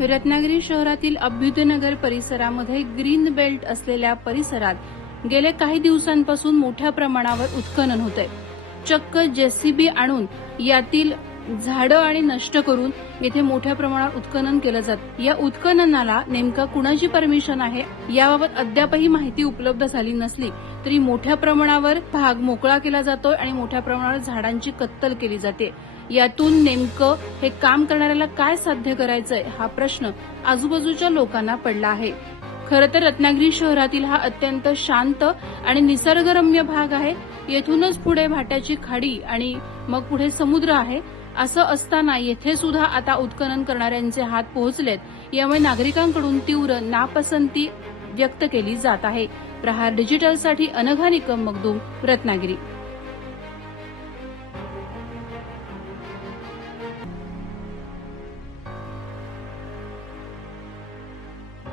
रत्नागिरी शहरातील अभ्युदयनगर परिसरामध्ये green belt असलेल्या परिसरात गेल्या काही दिवसांपासून मोठ्या प्रमाणावर उत्खनन होत आहे चक्क जेसीबी आणून यातील झाडं आणि नष्ट करून येथे मोठ्या प्रमाणात उत्खनन केलं जात. या उत्खननाला नेमका कुणाची परमिशन आहे? याबाबत अद्यापही माहिती उपलब्ध झाली नसली तरी मोठ्या प्रमाणावर भाग मोकळा केला जातोय आणि मोठ्या प्रमाणावर झाडांची कत्तल केली जाते. यातून नेमकं हे काम करणाऱ्याला काय साध्य करायचंय हा प्रश्न आजूबाजूच्या लोकांना पडला आहे. खरं तर रत्नागिरी शहरातील हा अत्यंत शांत आणि निसर्गरम्य भाग आहे. येथूनच पुढे भाट्याची खाडी आणि मग पुढे समुद्र आहे. असं असताना येथे सुद्धा आता उत्खनन करणाऱ्यांचे हात पोहोचलेत. यामुळे नागरिकांकडून तीव्र नापसंती व्यक्त केली जात आहे. प्रहार डिजिटलसाठी अनघा निकम मगदूम रत्नागिरी.